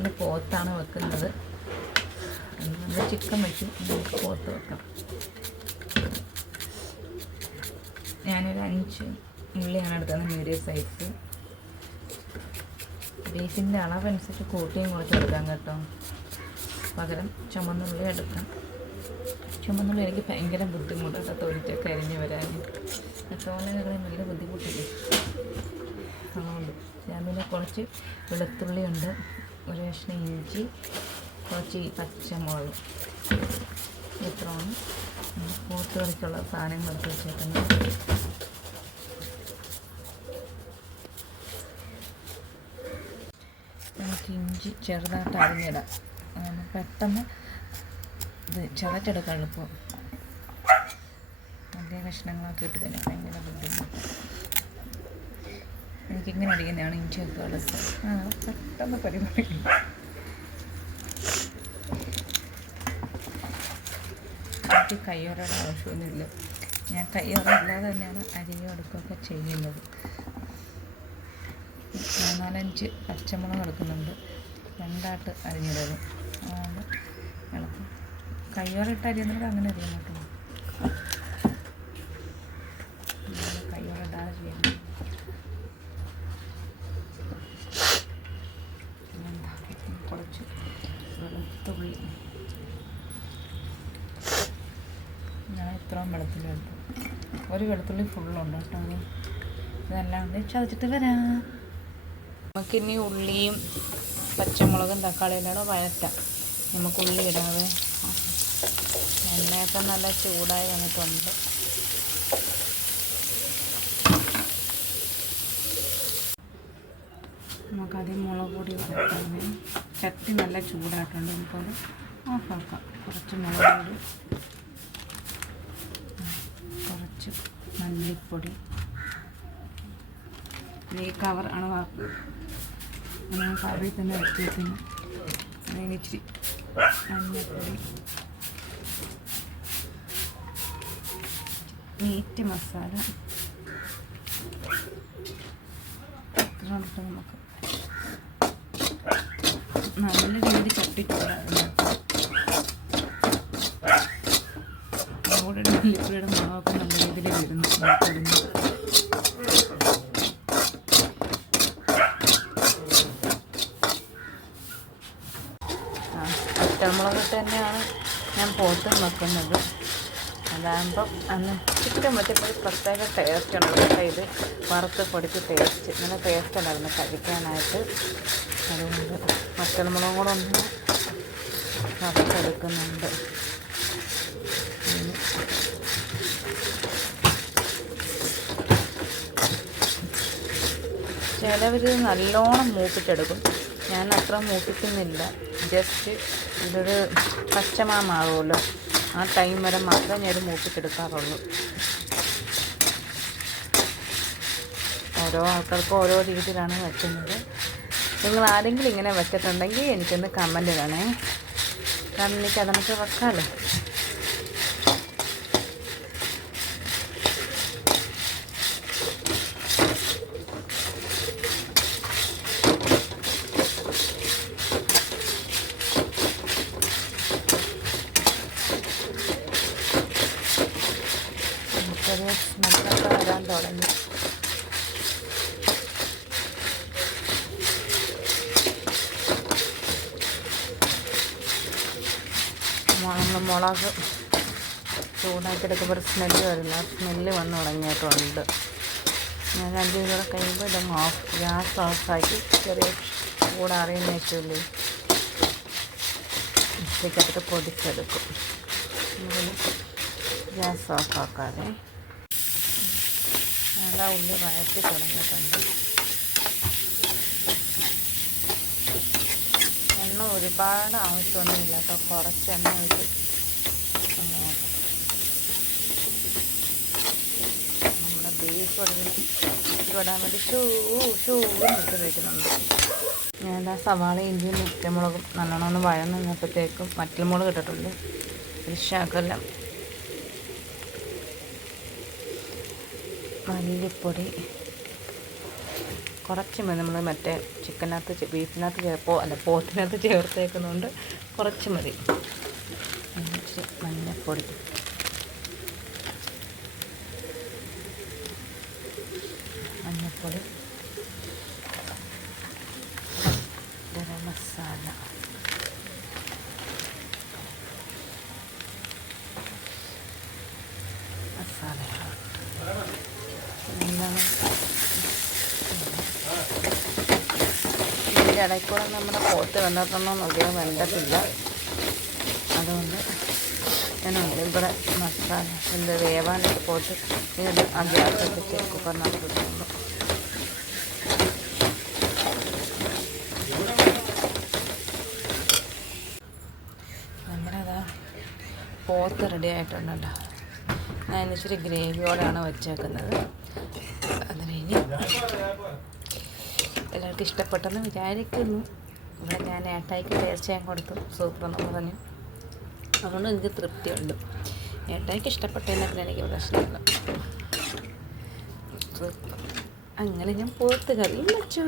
ഇന്ന് പോത്താണ് വെക്കുന്നത്. നമ്മൾ ചിക്കൻ വയ്ക്കും, നമുക്ക് പോത്ത് വെക്കാം. ഞാനൊരു 5 ഉള്ളിയാണ് എടുത്തത്, മീഡിയം സൈസ്. ബീഫിൻ്റെ അളവനുസരിച്ച് കൂട്ടിയും കുറച്ച് എടുക്കാം കേട്ടോ. പകരം ചുമന്നുള്ളി എടുക്കാം. ചുമന്നുള്ളി എനിക്ക് ഭയങ്കര ബുദ്ധിമുട്ടാണ്, തൊലിച്ചൊക്കെ അരിഞ്ഞ് വരാൻ. തോന്നുന്നതിന് നല്ല ബുദ്ധിമുട്ടില്ലേ. അതുകൊണ്ട് ഞാൻ പിന്നെ കുറച്ച് വെളുത്തുള്ളി ഉണ്ട്, ഒരു കഷ്ണം ഇഞ്ചി, കുറച്ച് പച്ചമുളക്, ഇത്രയാണ് പോത്ത് കളിക്കുള്ള സാധനങ്ങൾ എടുത്ത് വെച്ചേക്കുന്നത്. നമുക്ക് ഇഞ്ചി ചെറുതായിട്ട് അരിഞ്ഞിടാം, പെട്ടെന്ന് ഇത് ചതച്ചെടുക്കാൻ എളുപ്പം. വലിയ കഷ്ണങ്ങളൊക്കെ ഇട്ട് കഴിഞ്ഞാൽ ഭയങ്കര ബുദ്ധിമുട്ട്. എനിക്കിങ്ങനെ അടിക്കുന്നതാണ് ഇഞ്ചിയൊക്കെ എളുപ്പം. പെട്ടെന്ന് പരിപാടിക്കും. എനിക്ക് കയ്യോറയുടെ ആവശ്യമൊന്നുമില്ല, ഞാൻ കയ്യോറ ഇല്ലാതെ തന്നെയാണ് അരിയോ എടുക്കുകയൊക്കെ ചെയ്യുന്നത്. 4-5 പച്ചമുളക് എടുക്കുന്നുണ്ട്, 2 അരിഞ്ഞിടും. അതുകൊണ്ട് എളുപ്പം കയ്യോറ ഇട്ട് അരിയുന്നത് അങ്ങനെ അറിയാൻ കേട്ടോ. കയ്യോറ ഇടാതെ ചെയ്യണം. കുറച്ച് വെളുത്തുള്ളി, ഞാൻ ഇത്രയും വെളുത്തുള്ളി എടുത്തു. ഒരു വെളുത്തുള്ളി ഫുള്ളുണ്ട് കേട്ടോ. ഇതെല്ലാം കൂടി ചതച്ചിട്ട് വരാം. നമുക്കിനി ഉള്ളിയും പച്ചമുളകും തക്കാളിയെല്ലാം വഴറ്റാം. നമുക്ക് ഉള്ളി ഇടാതെ. എണ്ണയൊക്കെ നല്ല ചൂടായി വന്നിട്ടുണ്ട്. നമുക്കധികം മുളക് പൊടി ഇടാം. ചട്ടി നല്ല ചൂടായിട്ടുണ്ട്, നമുക്കത് ഓഫാക്കാം. കുറച്ച് മുളക് പൊടി, കുറച്ച് മല്ലിപ്പൊടി. ഈ കവർ ആണ് വാക്ക്, ഞാൻ കവറിൽ തന്നെ വെച്ചേക്കുന്നു. അതിന് ഇച്ചിരി മഞ്ഞൾപ്പൊടി, മീറ്റ് മസാല ഇട്ട് നമുക്ക് നല്ല രീതിയിൽ ചട്ടിച്ചൂടാകുന്നു. അവിടെ മല്ലിപ്പൊടിയുടെ മാവൊക്കെ നല്ല രീതിയിൽ വരുന്നു. പച്ചമുളകിട്ട് തന്നെയാണ് ഞാൻ പോത്തും വെക്കുന്നത്. അതാകുമ്പം അന്ന് ചിക്കൻ വെച്ചപ്പോൾ പ്രത്യേക ടേസ്റ്റ് ഉണ്ട് കേട്ടോ. ഇത് വറുത്ത് പൊടിച്ച് ടേസ്റ്റ്, നല്ല ടേസ്റ്റ് ഉണ്ടായിരുന്നു കഴിക്കാനായിട്ട്. അതുകൊണ്ട് പച്ചമുളകും കൂടെ ഒന്ന് വറുത്തെടുക്കുന്നുണ്ട്. ചിലവർ നല്ലോണം മൂപ്പിച്ചെടുക്കും, ഞാൻ അത്ര മൂപ്പിക്കുന്നില്ല. ജസ്റ്റ് ഇതൊരു പച്ചമാവുമല്ലോ, ആ ടൈം വരെ മാത്രമേ ഞാൻ മൂപ്പിച്ചെടുക്കാറുള്ളൂ. ഓരോ ആൾക്കാർക്കും ഓരോ രീതിയിലാണ് വെക്കുന്നത്. നിങ്ങൾ ആരെങ്കിലും ഇങ്ങനെ വെച്ചിട്ടുണ്ടെങ്കിൽ എനിക്കൊന്ന് കമൻറ്റ് ഇടണേ, കാരണം എനിക്ക് അതനൊക്കെ വെക്കാമല്ലോ. ചെറിയ സ്മെല്ലൊക്കെ വരാൻ തുടങ്ങി. നമ്മൾ മുളക് ചൂടാക്കി എടുക്കുമ്പോൾ ഒരു സ്മെല്ല് വരില്ല, സ്മെല്ല് വന്ന് തുടങ്ങിയിട്ടുണ്ട്. ഞാൻ 5 മിനിറ്റ് കഴിയുമ്പോൾ ഇതങ്ങ് ഗ്യാസ് ഓഫാക്കി ചെറിയ ചൂടാറിയെന്ന് വെച്ചില്ലേ ഇതിലേക്കകത്ത് പൊടിച്ചെടുക്കും. ഗ്യാസ് ഓഫാക്കാതെ നല്ല ഉള്ളി വഴറ്റി തുടങ്ങിയിട്ടുണ്ട്. എണ്ണ ഒരുപാട് ആവശ്യമൊന്നുമില്ല കേട്ടോ, കുറച്ച് എണ്ണ ഒഴിച്ച് നമ്മുടെ ബീഫ് ഇടാൻ വേണ്ടി ഇട്ട് വയ്ക്കുന്നുണ്ട്. ഞാൻ സവാള, ഇഞ്ചിയും മുറ്റമുളകും നല്ലോണം ഒന്ന് വഴന്ന് നിന്നപ്പോഴത്തേക്കും വറ്റൽമുളക് ഇട്ടിട്ടുണ്ട്. ഒരു ശകലം മല്ലിപ്പൊടി, കുറച്ച് മതി. നമ്മൾ മറ്റേ ചിക്കനകത്ത് ബീഫിനകത്ത് പോത്തിനകത്ത് ചേർത്തേക്കുന്നതുകൊണ്ട് കുറച്ച് മതി. ഇച്ചിരി മഞ്ഞൾപ്പൊടി, ഗരം മസാല, എന്താണ് ഇതിൻ്റെ ഇടയ്ക്കൂടെ നമ്മുടെ പോത്ത് വെന്തോട്ടൊന്നും അധികം വെന്തത്തില്ല. അതുകൊണ്ട് ഞാനുണ്ട് ഇവിടെ മസാല വേവാനായിട്ട് പോത്ത് ഇത് ആ ഗ്യാസൊക്കെ കുക്കറിനകത്ത് ഇട്ടുള്ളൂ. നമ്മളതാ പോത്ത് റെഡി ആയിട്ടുണ്ടല്ലോ. ഞാൻ ഇച്ചിരി ഗ്രേവിയോടാണ് വച്ചേക്കുന്നത്. അതിന് ഇനി എല്ലാവർക്കും ഇഷ്ടപ്പെട്ടെന്ന് വിചാരിക്കുന്നു. ഇവിടെ ഞാൻ ഏട്ടായിക്ക് ടേസ്റ്റ് ചെയ്യാൻ കൊടുത്തു, സൂപ്പറെന്ന് പറഞ്ഞു. അതുകൊണ്ട് എനിക്ക് തൃപ്തിയുണ്ട്. ഏട്ടായിക്ക് ഇഷ്ടപ്പെട്ടതിനൊക്കെ എനിക്ക് പ്രശ്നമില്ല. അങ്ങനെ ഞാൻ പോത്ത് കറി വെച്ചു.